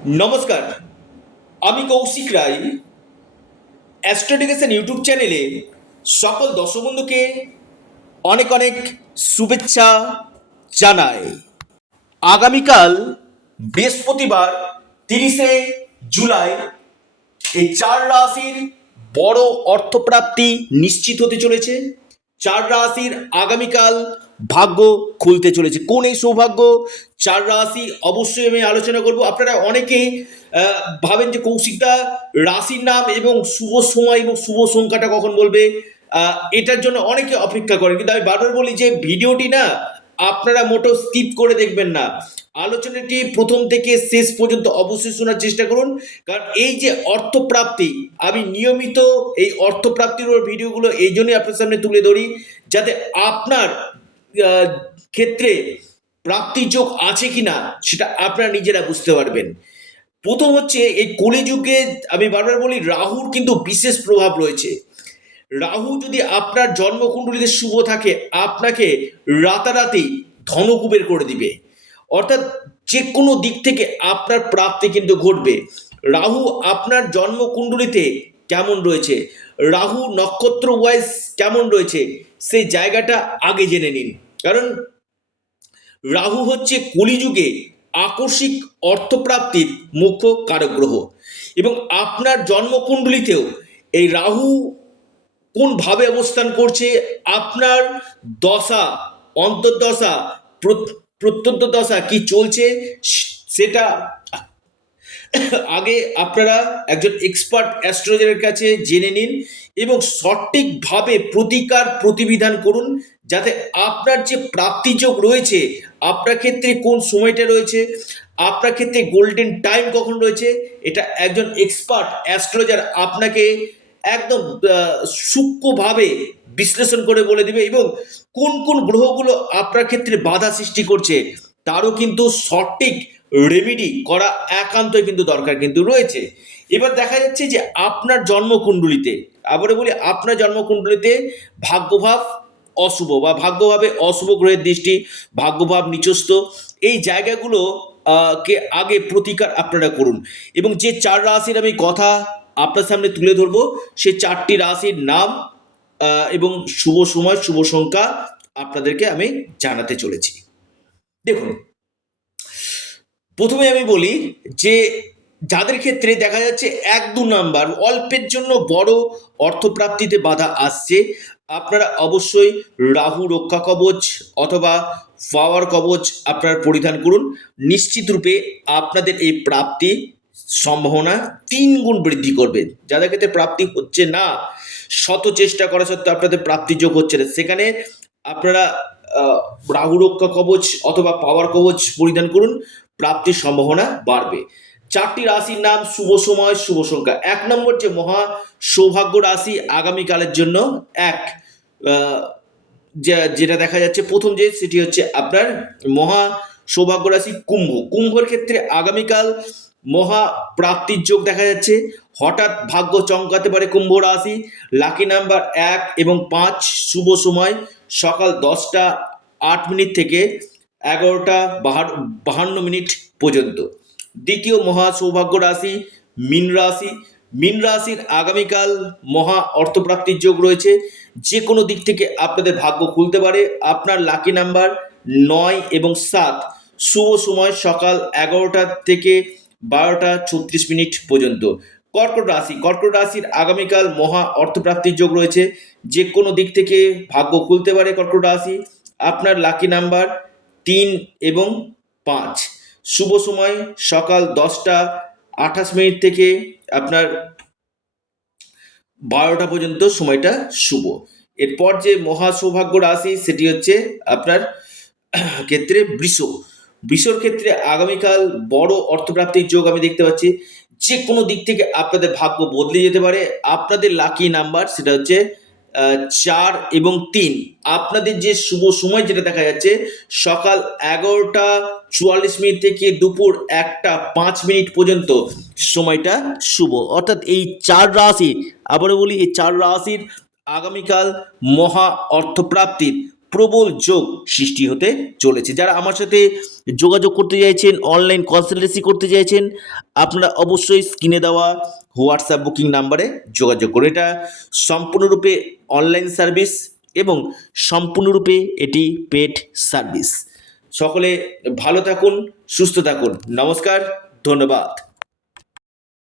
নমস্কার, আমি কৌশিক রায়। অ্যাস্ট্রোডিকেশন ইউটিউব চ্যানেলে সকল দর্শক বন্ধুকে অনেক অনেক শুভেচ্ছা জানাই। আগামীকাল বৃহস্পতিবার 30শে জুলাই এই চার রাশির বড় অর্থপ্রাপ্তি নিশ্চিত হতে চলেছে। চার রাশির আগামীকাল ভাগ্য খুলতে চলেছে। কোন এই সৌভাগ্য চার রাশি অবশ্যই আমি আলোচনা করব। আপনারা অনেকেই ভাবেন যে কৌশিকদা রাশির নাম এবং শুভ সময় এবং শুভ সংখ্যাটা কখন বলবে, এটার জন্য অনেকে অপেক্ষা করেন, কিন্তু আমি বারবার বলি যে ভিডিওটি না আপনারা মোটেও স্কিপ করে দেখবেন না। আলোচনাটি প্রথম থেকে শেষ পর্যন্ত অবশ্যই শোনার চেষ্টা করুন, কারণ এই যে অর্থপ্রাপ্তি, আমি নিয়মিত এই অর্থপ্রাপ্তির উপর ভিডিওগুলো এই জন্যই আপনার সামনে তুলে ধরি, যাতে আপনার ক্ষেত্রে প্রাপ্তি যোগ আছে কিনা সেটা আপনারা নিজেরা বুঝতে পারবেন। প্রথম হচ্ছে, এই কলিযুগে আমি বারবার বলি রাহুর কিন্তু বিশেষ প্রভাব রয়েছে। রাহু যদি আপনার জন্মকুণ্ডলিতে শুভ থাকে, আপনাকে রাতারাতি ধনকুবের করে দিবে, অর্থাৎ যে কোনো দিক থেকে আপনার প্রাপ্তি কিন্তু ঘটবে। রাহু আপনার জন্মকুণ্ডলিতে কেমন রয়েছে, রাহু নক্ষত্র ওয়াইজ কেমন রয়েছে, সেই জায়গাটা আগে জেনে নিন। কারণ রাহু হচ্ছে কলিযুগে আকস্মিক অর্থপ্রাপ্তির মুখ্য কারক গ্রহ, এবং আপনার জন্মকুণ্ডলিতেও এই রাহু কোন ভাবে অবস্থান করছে, আপনার দশা, অন্তর্দশা, প্রত্যন্ত দশা কি চলছে, সেটা আগে আপনারা একজন এক্সপার্ট অ্যাস্ট্রোলজারের কাছে জেনে নিন এবং সঠিকভাবে প্রতিকার প্রতিবিধান করুন, যাতে আপনার যে প্রাপ্তিযোগ রয়েছে, আপনার ক্ষেত্রে কোন সময়টা রয়েছে, আপনার ক্ষেত্রে গোল্ডেন টাইম কখন রয়েছে, এটা একজন এক্সপার্ট অ্যাস্ট্রোলজার আপনাকে একদম সূক্ষ্মভাবে বিশ্লেষণ করে বলে দিবে, এবং কোন কোন গ্রহগুলো আপনার ক্ষেত্রে বাধা সৃষ্টি করছে তারও কিন্তু সঠিক রেমেডি করা একান্তই কিন্তু দরকার কিন্তু রয়েছে। এবার দেখা যাচ্ছে যে আপনার জন্মকুণ্ডলিতে, আবারও বলি আপনার জন্মকুণ্ডলিতে ভাগ্যভাব অশুভ বা ভাগ্যভাবে অশুভ গ্রহের দৃষ্টি, ভাগ্যভাব নিচস্থ, এই জায়গাগুলো কে আগে প্রতিকার আপনারা করুন। এবং যে চার রাশির আমি কথা আপনার সামনে তুলে ধরবো, সে চারটি রাশির নাম এবং শুভ সময় শুভ সংখ্যা আপনাদেরকে আমি জানাতে চলেছি। দেখুন, প্রথমে আমি বলি যে যাদের ক্ষেত্রে দেখা যাচ্ছে 1-2 নাম্বার অল্পের জন্য বড় অর্থপ্রাপ্তিতে বাধা আসছে, আপনারা অবশ্যই রাহু রক্ষা কবচ অথবা পাওয়ার কবচ আপনারা পরিধান করুন। নিশ্চিত রূপে আপনাদের এই প্রাপ্তি সম্ভাবনা 3 গুণ বৃদ্ধি করবে। যাদের ক্ষেত্রে প্রাপ্তি হচ্ছে না, শত চেষ্টা করা সত্ত্বেও আপনাদের প্রাপ্তি যোগ হচ্ছে না, সেখানে আপনারা রাহু রক্ষা কবচ অথবা পাওয়ার কবচ পরিধান করুন, প্রাপ্তির সম্ভাবনা বাড়বে। চারটি রাশির নাম, শুভ সময় শুভ সংখ্যা। 1 নম্বর যে মহা সৌভাগ্য রাশি আগামীকালের জন্য, এক যেটা দেখা যাচ্ছে প্রথম যে, সেটি হচ্ছে আপনার মহা সৌভাগ্য রাশি কুম্ভ। কুম্ভের ক্ষেত্রে আগামীকাল মহা প্রাপ্তির যোগ দেখা যাচ্ছে। হঠাৎ ভাগ্য চমকাতে পারে কুম্ভ রাশি। লাকি নাম্বার 1 এবং 5। শুভ সময় সকাল 10টা 8 মিনিট থেকে 11টা 52 মিনিট পর্যন্ত। দ্বিতীয় মহা সৌভাগ্য রাশি মীন রাশি। মীন রাশির আগামীকাল মহা অর্থপ্রাপ্তির যোগ রয়েছে। যে কোনো দিক থেকে আপনাদের ভাগ্য খুলতে পারে। আপনার লাকি নাম্বার 9 এবং 7। শুভ সময় সকাল 11টা থেকে 12টা 36 মিনিট পর্যন্ত। কর্কট রাশি। কর্কট রাশির আগামীকাল মহা অর্থপ্রাপ্তির যোগ রয়েছে। যে কোনো দিক থেকে ভাগ্য খুলতে পারে কর্কট রাশি। আপনার লাকি নাম্বার 3 এবং 5। শুভ সময় সকাল 10টা 28 মিনিট থেকে আপনার 12টা পর্যন্ত, সময়টা শুভ। এরপর যে মহা সৌভাগ্য রাশি, সেটি হচ্ছে আপনার ক্ষেত্রে বৃষ। বৃষর ক্ষেত্রে আগামীকাল বড় অর্থপ্রাপ্তির যোগ আমি দেখতে পাচ্ছি। যে কোনো দিক থেকে আপনাদের ভাগ্য বদলে যেতে পারে। আপনাদের লাকি নাম্বার সেটা হচ্ছে 4 এবং 3। আপনাদের যে শুভ সময় যেটা দেখা যাচ্ছে, সকাল 11টা 44 মিনিট থেকে দুপুর 1টা 5 মিনিট পর্যন্ত সময়টা শুভ। অর্থাৎ এই চার রাশি, আবারও বলি, এই চার রাশির আগামীকাল মহা অর্থপ্রাপ্তির প্রবল যোগ সৃষ্টি হতে চলেছে। যারা আমার সাথে যোগাযোগ করতে চাইছেন, অনলাইন কনসালটেন্সি করতে চাইছেন, আপনারা অবশ্যই স্ক্রিনে দেওয়া হোয়াটসঅ্যাপ বুকিং নাম্বারে যোগাযোগ করুন। এটা সম্পূর্ণরূপে অনলাইন সার্ভিস এবং সম্পূর্ণরূপে এটি পেড সার্ভিস। সকলে ভালো থাকুন, সুস্থ থাকুন। নমস্কার, ধন্যবাদ।